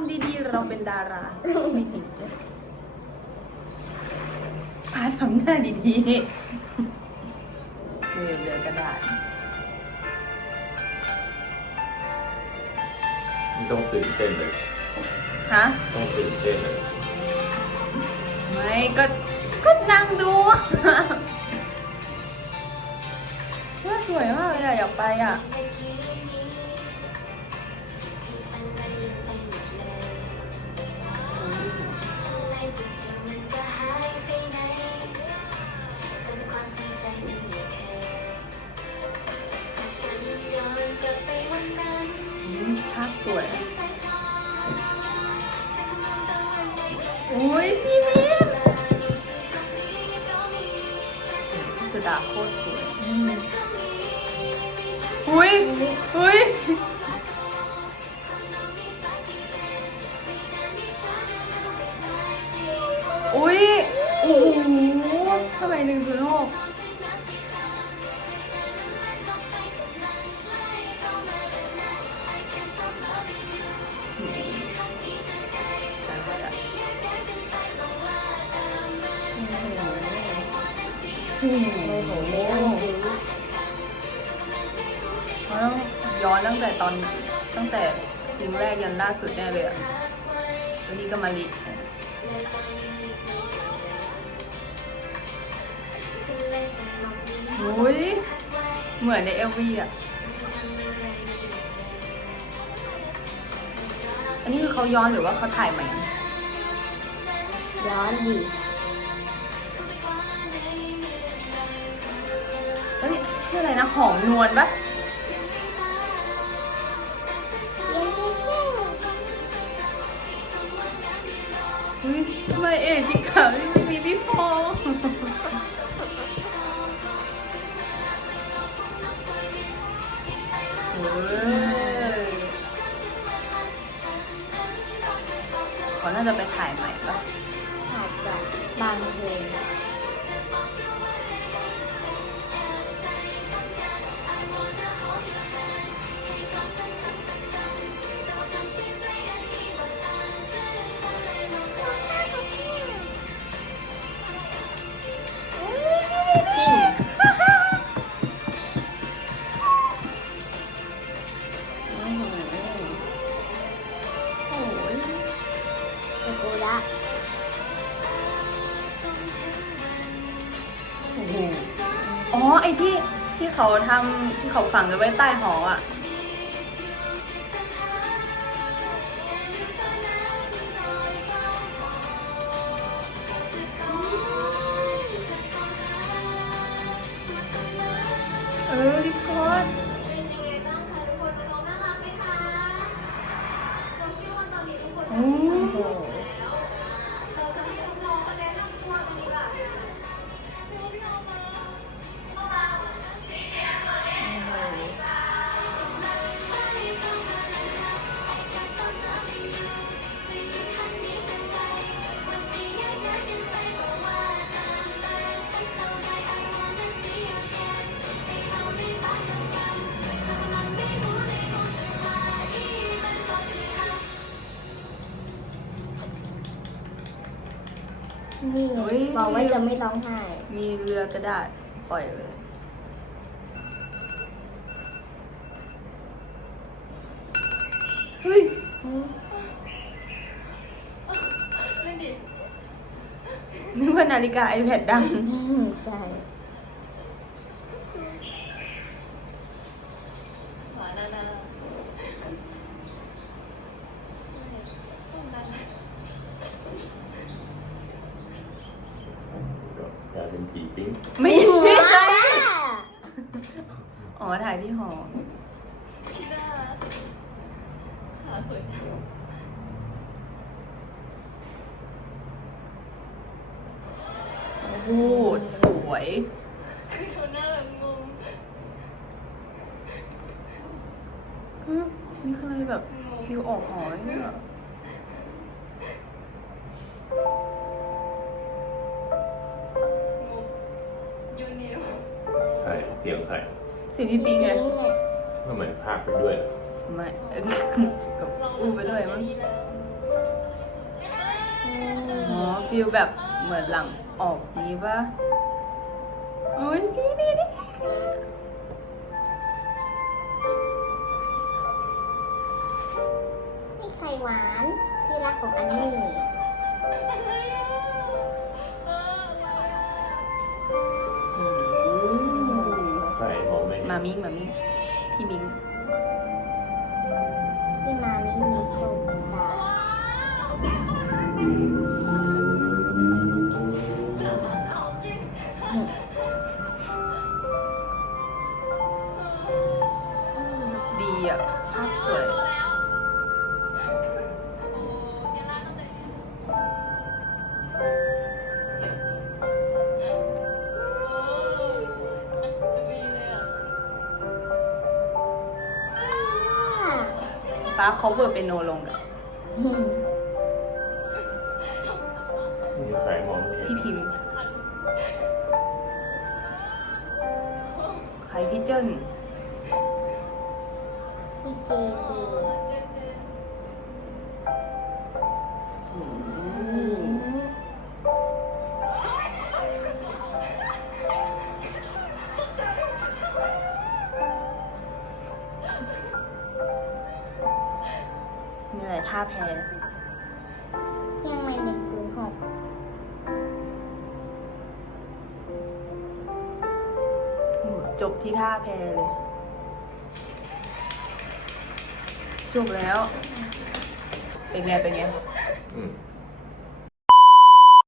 ำดีๆ เราเป็นดาราไม่จริงพาทำหน้าดีๆเรือเรือกระดาษมันต้องตื่นเต้นเลย ฮะ ต้องตื่นเต้นเลยไม่ก็ก็นั่งดูว่าสวยมากเลยอะอยากไปอะอื อุ้ยพี่มิ้นสุดาโคตรสวยอืมอุ้ยอุ้ยอุ้ยโอ้โหทำไมหนึ่งศูนย์หก โอ้โหไม่ต้องดูเขาต้องย้อนตั้งแต่ตอนตั้งแต่ซีนแรกยันล่าสุดแน่เลยอะแล้วนี่ก็มาลีอุ้ยเหมือนในเอลวีอะ อันนี้คือเขาย้อนหรือว่าเขาถ่ายใหม่ ย้อนดิ ชื่ออะไรนะหอมนวลปะอุ้ยทำไมเอ๋ที่ขาวนี่ไม่มีพี่พอเฮ้ยเขาน่าจะไปถ่ายใหม่ปะ พิงโอ้ยโกโกระโอ้โหอ๋อไอที่ที่เขาทำที่เขาฝังกันไว้ใต้หออะ เอ นี่ไงบอกว่าจะไม่ร้องไห้ มีเรือกระดาษปล่อยเลยเฮ้ยนึกว่านาฬิกา iPad ดังอืมใช่ ก็กลายเป็นผีปิ๊งไม่หัวอ๋อถ่ายที่หอพี่ดาขาสวยจังโอ้โหสวยคือเขาหน้าแบบงงฮะนี่คืออะไรแบบฟิวออกหอเนี่ย ใช่เสียงใครสีพี่ปีไงนี่ไงก็เหมือนภาคไปด้วยไม่กับอู้ไปด้วยมั้งนี่แล้วอ๋อฟิลแบบเหมือนหลังออกนี้ปะโอ้ยนี่นี่นี่นี่ไข่หวานที่รักของอันนี้ มองไม่เห็นมามิงมามิงพี่มิง ป้าเขาเบอร์เป็นโนลงอะอืมนี่ใส่มองไม่เห็นพี่พิมพ์ใครพี่เจิ้นพี่เจเจ ท่าแพเชียงใหม่หนึ่งศูนย์หกโอ้จบที่ท่าแพเลย จบแล้ว เป็นไง เป็นไง อืม